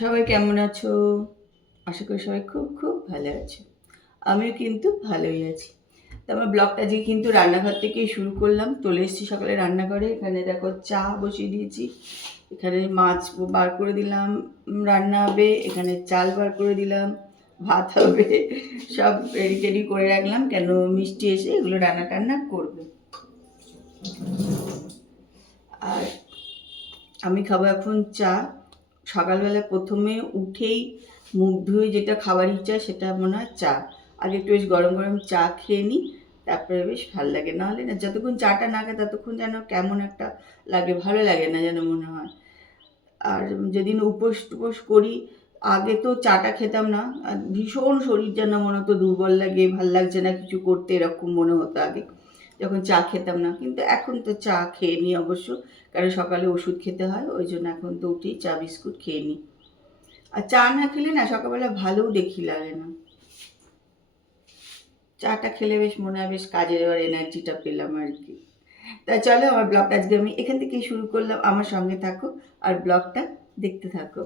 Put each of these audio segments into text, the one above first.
সবাই কেমন আছো? আশা করি সবাই খুব খুব ভালো আছো। আমিও কিন্তু ভালোই আছি। তো আমার ব্লগটা আজকে কিন্তু রান্নাঘর থেকেই শুরু করলাম। চলে এসেছি সকালে রান্নাঘরে। এখানে দেখো চা বসিয়ে দিয়েছি। এখানে মাছ বার করে দিলাম, রান্না হবে। এখানে চাল বার করে দিলাম, ভাত হবে। সব রেডি টেডি করে রাখলাম। কেন মিষ্টি এসে এগুলো রান্না টান্না করবে। আর আমি খাব এখন চা। সকালবেলা প্রথমে উঠেই মুখ ধুয়ে যেটা খাবার ইচ্ছা সেটা মনে হয় চা। আগে একটু বেশ গরম গরম চা খেয়ে নিই, তারপরে বেশ ভালো লাগে। নাহলে না, যতক্ষণ চাটা না খায় ততক্ষণ যেন কেমন একটা লাগে, ভালো লাগে না যেন মনে হয়। আর যেদিন উপোস টুপোস করি, আগে তো চাটা খেতাম না ভীষণ শরীর যেন মনে হতো দুর্বল লাগে, ভালো লাগছে না কিছু করতে, এরকম মনে হতো আগে। যখন চা খেতাম না, কিন্তু এখন তো চা খেয়ে নিই অবশ্য, কারণ সকালে ওষুধ খেতে হয়, ওই জন্য এখন তো উঠেই চা, বিস্কুট খেয়ে নিই। আর চা না খেলে না, সকালবেলা ভালোও দেখি লাগে না। চাটা খেলে বেশ মনে হয় বেশ কাজের এবার এনার্জিটা পেলাম আর কি। তা চলো, আমার ব্লগটা আজকে আমি এখান থেকেই শুরু করলাম, আমার সঙ্গে থাকো, আর ব্লগটা দেখতে থাকো।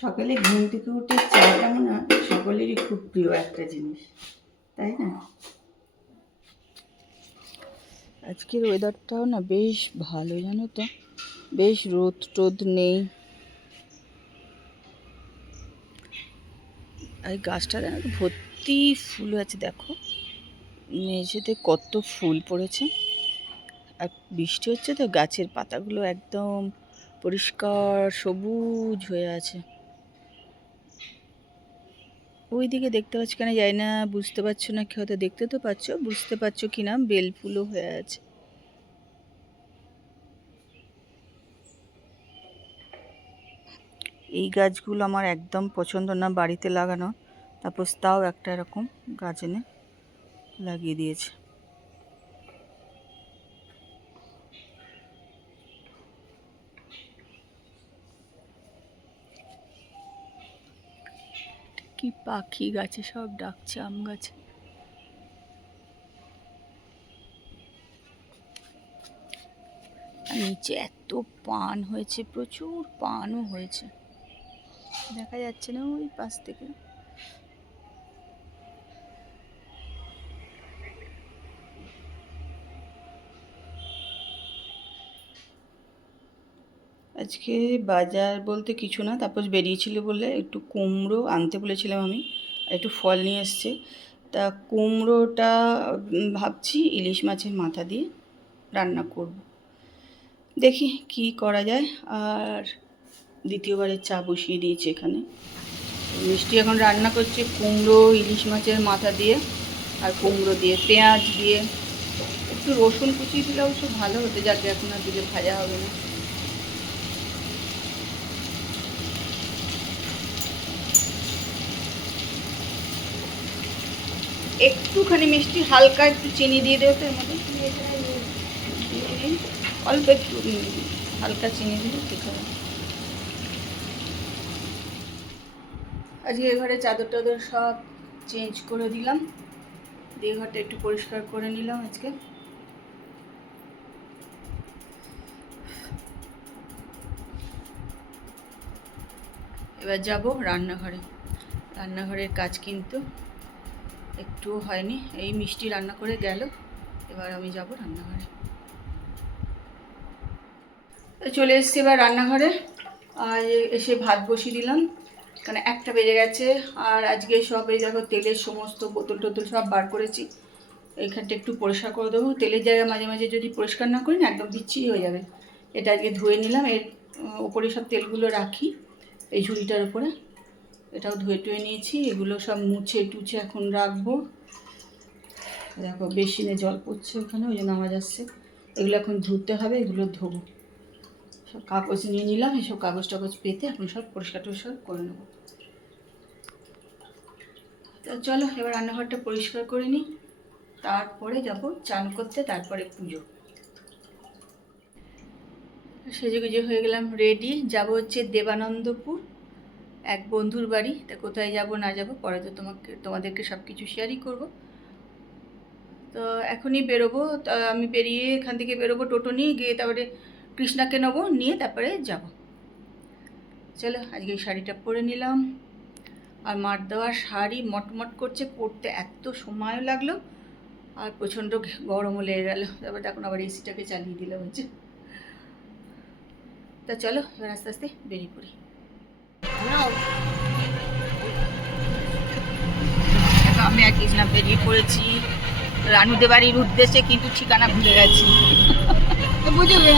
সকালে ঘুম থেকে উঠে চাটা মনে হয় সকলেরই খুব প্রিয় একটা জিনিস, তাই না? আজকের ওয়েদারটাও না বেশ ভালো, জানো তো? বেশ রোদ টোদ নেই। আর গাছটা যেন ভর্তি ফুল আছে, দেখো। মেঝেতে কত ফুল পড়েছে। আর বৃষ্টি হচ্ছে তো, গাছের পাতাগুলো একদম পরিষ্কার সবুজ হয়ে আছে। ওইদিকে দেখতে পাচ্ছ কেন যাই না, বুঝতে পারছ না কি হয়তো দেখতে তো পাচ্ছ, বুঝতে পারছ কি না বেলফুলও হয়ে আছে। এই গাছগুলো আমার একদম পছন্দ না, বাড়িতে লাগানো। তারপর তাও একটা এরকম গাছ এনে লাগিয়ে দিয়েছে কি পাখি গাছে, সব ডাকছে, আম গাছে। নিচে এত পান হয়েছে, প্রচুর পানও হয়েছে। দেখা যাচ্ছে না ওই পাশ থেকে। আজকে বাজার বলতে কিছু না, তারপর বেরিয়েছিল বলে একটু কুমড়ো আনতে বলেছিলাম আমি একটু ফল নিয়ে এসছে। তা কুমড়োটা ভাবছি ইলিশ মাছের মাথা দিয়ে রান্না করব। দেখি কি করা যায়, আর দ্বিতীয়বারের চা বসিয়ে দিয়েছি এখানে। মিষ্টি এখন রান্না করছে কুমড়ো, ইলিশ মাছের মাথা দিয়ে, আর কুমড়ো দিয়ে, পেঁয়াজ দিয়ে। একটু রসুন কুচিয়ে দিলে অবশ্য ভালো হতো, যাতে এখন আর দিলে ভাজা হবে না। একটুখানি মিষ্টি, হালকা একটু চিনি দিয়ে দেবো তো মধ্যে। অল্প একটু হালকা চিনি দিলে ঠিক হবে। আজকে ঘরে চাদর টাদর সব চেঞ্জ করে দিলাম। দিয়ে ঘরটা একটু পরিষ্কার করে নিলাম আজকে। এবার যাব রান্নাঘরে। রান্নাঘরের কাজ কিন্তু একটুও হয়নি। এই মিষ্টি রান্না করে গেল। এবার আমি যাব রান্নাঘরে। চলে এসেছি এবার রান্নাঘরে। আর এসে ভাত বসিয়ে দিলাম। কারণ একটা বেজে গেছে। আর আজকে সব এই দেখো তেলের সমস্ত বোতল টোতল সব বার করেছি। এখানটা একটু পরিষ্কার করে দেবো। তেলের জায়গা মাঝে মাঝে যদি পরিষ্কার না করি না, একদম বিচ্ছিরি হয়ে যাবে। এটা আজকে ধুয়ে নিলাম। এর ওপরে সব তেলগুলো রাখি এই ঝুড়িটার উপরে। এটাও ধুয়ে টুয়ে নিয়েছি, এগুলো সব মুছে টুছে এখন রাখব। দেখো, বেসিনে জল পড়ছে ওখানে, ওই জন্য আওয়াজ আসছে। এগুলো এখন ধুতে হবে, এগুলো ধোবো। সব কাগজ নিয়ে নিলাম, এসব কাগজ টাগজ পেতে এখন সব পরিষ্কার টরিষ্কার করে নেব। তো চলো, এবার রান্নাঘরটা পরিষ্কার করে নিই। তারপরে যাব চান করতে, তারপরে পুজো। সেজে গুজে হয়ে গেলাম রেডি। যাব হচ্ছে দেবানন্দপুর। এক বন্ধুর বাড়ি, তা কোথায় যাব, না যাব, পরে তো তোমাকে, তোমাদেরকে সব কিছু শেয়ারই করব। তো এখনই বেরোবো, তা আমি বেরিয়ে এখান থেকে বেরোবো টোটো নিয়ে, গিয়ে তারপরে কৃষ্ণাকে নেব, নিয়ে তারপরে যাব। চলো, আজকে এই শাড়িটা পরে নিলাম। আর মার দেওয়া শাড়ি মটমট করছে, পরতে এত সময় লাগল, আর প্রচণ্ড গরমও লেগে গেল। তারপর এখন আবার এসিটাকে চালিয়ে দিলাম হচ্ছে। তা চলো, এবার আস্তে আস্তে বেরিয়ে পড়ি। আমি আর কৃষ্ণা বেরিয়ে পড়েছি। রানুদের বাড়ির উদ্দেশ্যে কিন্তু ঠিকানা ভুলে গেছি। বুঝবে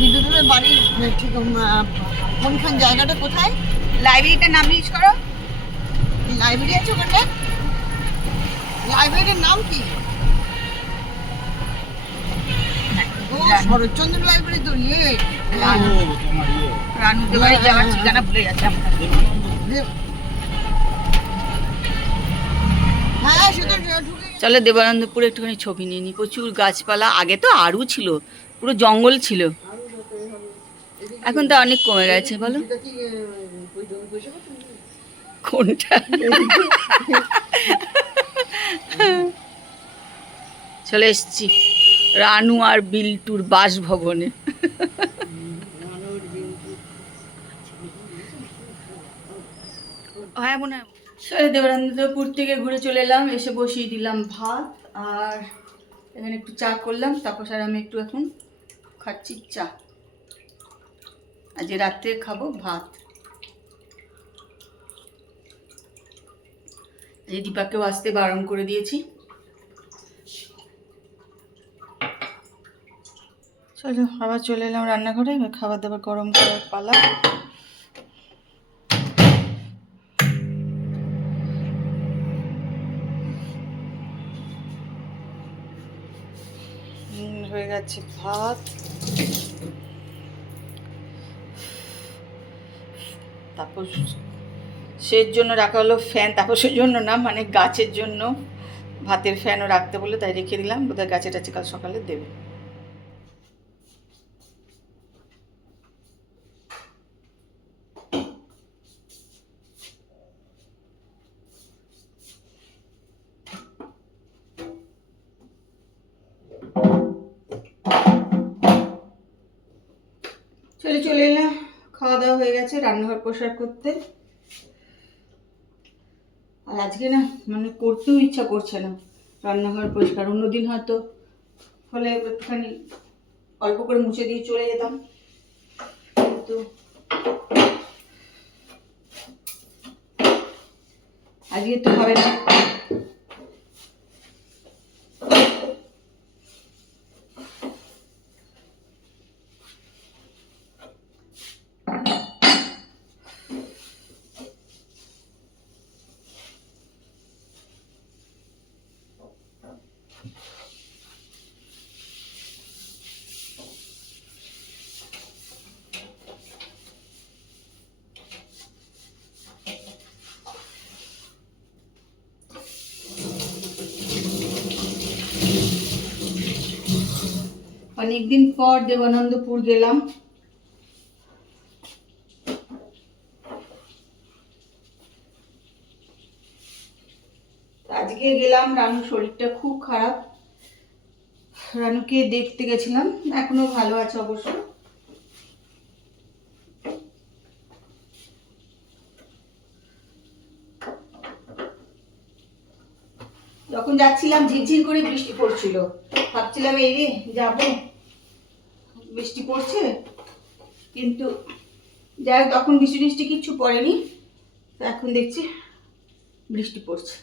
বিদ্যুতের বাড়ির ঠিক কোনখান জায়গাটা কোথায়? লাইব্রেরিটার নাম লিস্ট করো। লাইব্রেরি আছে ওখানে লাইব্রেরির নাম কি? ও শরৎচন্দ্র লাইব্রেরি তো ইয়ে। রানু রানুদের বাড়ি ঠিকানা ভুলে গেছি আমরা। দে- হ্যাঁ চলো দেবানন্দপুরে একটুখানি ছবি নিয়ে নিই প্রচুর গাছপালা। আগে তো আরও ছিল পুরো জঙ্গল ছিল। এখন তো অনেক কমে গেছে বলো? কোনটা? চলে এসছি। রানু আর বিল্টুর বাসভবনে। হ্যাঁ মনে হয়। দেবানন্দপুর থেকে ঘুরে চলে এলাম এসে বসিয়ে দিলাম ভাত আর এখানে একটু চা করলাম তারপর স্যার আমি একটু এখন খাচ্ছি চা। আজ রাত্রে খাব ভাত। এই দীপাকেও আসতে বারণ করে দিয়েছি। চলো আবার চলে এলাম রান্নাঘরে এবার খাবার দাবার গরম করার পালা। গেছে ভাত। তারপর সের জন্য রাখা হলো ফ্যান তাপসের জন্য না মানে গাছের জন্য ভাতের ফ্যানও রাখতে বলে তাই রেখে দিলাম। বোধহয় গাছে টাছে কাল সকালে দেবে। চলে চলে এলাম, খাওয়া দাওয়া হয়ে গেছে, রান্নাঘর পোশাক করতে। আর আজকে না মানে করতেও ইচ্ছা করছে না, রান্নাঘর পরিষ্কার, অন্যদিন হয়তো হলে একটুখানি অল্প করে মুছে দিয়ে চলে যেতাম। কিন্তু আজকে তো হবে না। অনেকদিন পর দেবানন্দপুর গেলাম। আজকে গেলাম, রানুর শরীরটা খুব খারাপ। রানুকে দেখতে গেছিলাম, এখনও ভালো আছে অবশ্য। যখন যাচ্ছিলাম, ঝিরঝির করে বৃষ্টি পড়ছিল। ভাবছিলাম, এই রে, যাব। বৃষ্টি পড়ছে কিন্তু যাই তখন বৃষ্টি টিষ্টি কিচ্ছু পড়েনি। এখন দেখছি বৃষ্টি পড়ছে।